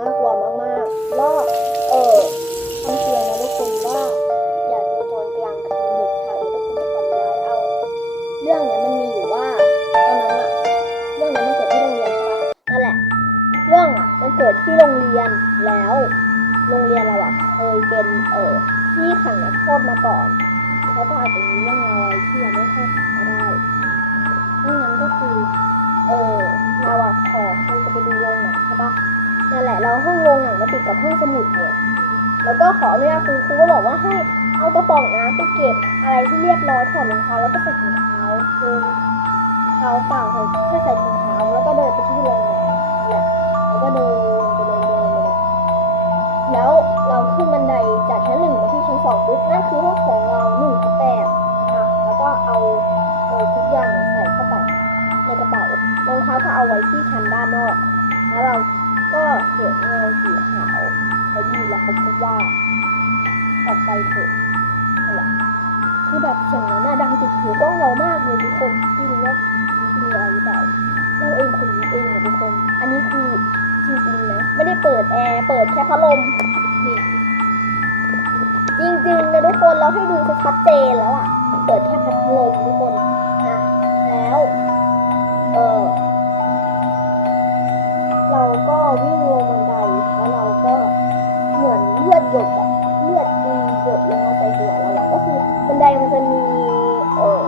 น่ากลัวมากๆแล้วเออคำเตือนนะทุกคนว่า อย่าดูตอนกลางคืนเด็ดขาดเลยทุกคนจะฝันร้ายเอา เรื่องเนี้ยมันมีอยู่ว่าตอนนั้นอะเรื่องนั้นมันเกิดที่โรงเรียนใช่ปะนั่นแหละ เรื่องอะมันเกิดที่โรงเรียนแล้ว โรงเรียนเราอะเคยเป็นเออที่ขังนักโทษมาก่อน แล้วก็อาจจะมีเรื่องราวอะไรที่เราไม่คาดฝันก็ได้เรื่องนั้นก็คือ เออเราอะขอค เราห้องโรงหนังมาติดกับห้องสมุดเนี่ยแล้วก็ขออนุญาตครูครูก็บอกว่าให้เอากระป๋องน้ำไปเก็บอะไรที่เรียบร้อยถอดรองเท้าแล้วก็ใส่ถุงเท้าเดินเท้าเปล่าใส่แค่ใส่ถุงเท้าแล้วก็เดินไปที่โรงหนังนั่นแหละแล้วก็เดินไปเดินเดินไปเลยแล้วเราขึ้นบันไดจากชั้นหนึ่งมาที่ชั้นสองปุ๊บนั่นคือห้องของเราหนึ่งทับแปดอะแล้วก็เอาเออทุกอย่างใส่เข้าไปในกระเป๋ารองเท้าก็เอาไว้ที่ชั้นด้านนอก แล้วเรา ก็เห็นเงาสีขาวเขายืนแล้วเขาพูดว่าออกไปเถอะนั่นแหละคือแบบเสียงนั้นน่ะดังติดหูกล้องเรามากเลยทุกคนที่รู้ว่ามีอะไรหรือเปล่าเราเองคนนี้เองนะทุกคน อันนี้คือจริงๆนะไม่ได้เปิดแอร์เปิดแค่พัดลมนี่จริงๆนะทุกคนเราให้ดูชัดเจนแล้วอะ เปิดแค่ เราก็วิ่งลงบันไดแล้วเราก็เหมือนเลือดหยดอะเลือดมันหยดลงมาใส่หัวเราอะก็คือบันไดมันจะมีเออ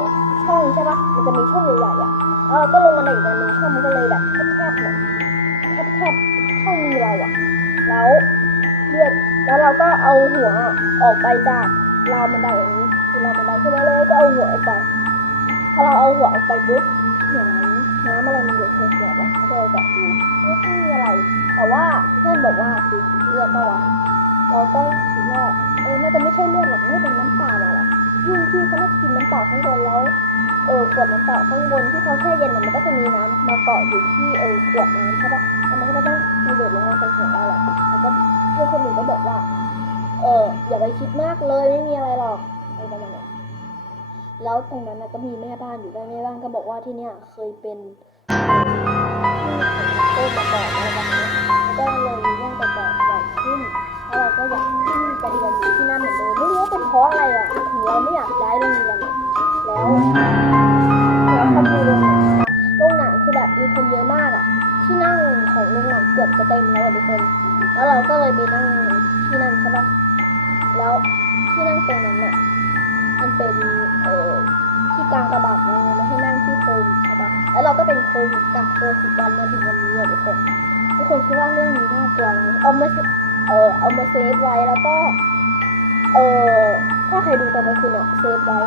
ช่องใช่ปะมันจะมีช่องใหญ่ๆอะแล้วเราก็ลงบันไดอีกอันหนึ่งช่องมันก็เลยแบบแคบๆหน่อยแคบๆเท่ามือเราอะแล้วเลือดแล้วเราก็เอาหัวออกไปจากราวบันไดอย่างนี้คือราวบันไดขึ้นมาเลยก็เอาหัวออกไปพอเราเอาหัวออกไปปุ๊บเหมือน น้ำอะไรมันหยดใส่หัวเราเลยแบบดูไม่ไม่มีอะไร แต่ว่าเพื่อนบอกว่าคือเลือดปะวะเราก็คิดว่าเออน่าจะไม่ใช่เลือดหรอกน่าจะเป็นน้ำเปล่าอะแหละยิ่งที่เขาน่าจะกินน้ำเปล่าข้างบนแล้วเออขวดน้ำเปล่าข้างบนที่เขาแช่เย็นน่ะมันก็จะมีน้ำมาเกาะอยู่ที่เออขวดน้ำใช่ปะแล้วมันก็จะต้องมีหยดลงมาใส่หัวเราแหละแล้วก็เพื่อนคนหนึ่งก็บอกว่า เอออย่าไปคิดมากเลยไม่มีอะไรหรอกอะไรประมาณนั้ แล้วตรงนั้นนะก็มีแม่บ้านอยู่ด้วยแม่บ้านก็บอกว่าที่เนี่ยเคยเป็นที่ของต้นมาก่อนอะไรแบบนี้ก็เลยเรื่องแปลกๆเกิดขึ้นแล้วเราก็อยากที่จะเรียนอยู่ที่นั่นเหมือนเดิมไม่รู้ว่าเป็นเพราะอะไรอะถึงเราไม่อยากย้ายโรงเรียนแล้วแล้วเขาดูโรงหนังโรงหนังคือแบบมีคนเยอะมากอะ ที่นั่งของโรงหนังเกือบจะเต็มแล้วทุกคนแล้วเราก็เลยไปนั่งที่นั่นใช่ปะแล้วที่นั่งตรงนั้นอะ มันเป็นเอ่อที่กลางกระบะมาไม่ให้นั่งที่โควิดใช่ปะแล้วเราก็เป็นโควิดกักตัวสิบวันจนถึงวันนี้เลยทุกคนทุกคนคิดว่าเรื่องนี้น่ากลัวไหมเอามาเออเอามาเซฟไว้แล้วก็เออถ้าใครดูตอนกลางคืนอะเซฟไว้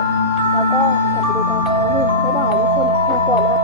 แล้วก็กลับไปดูตอนเช้านี่บ๊ายบายทุกคนน่ากลัวมาก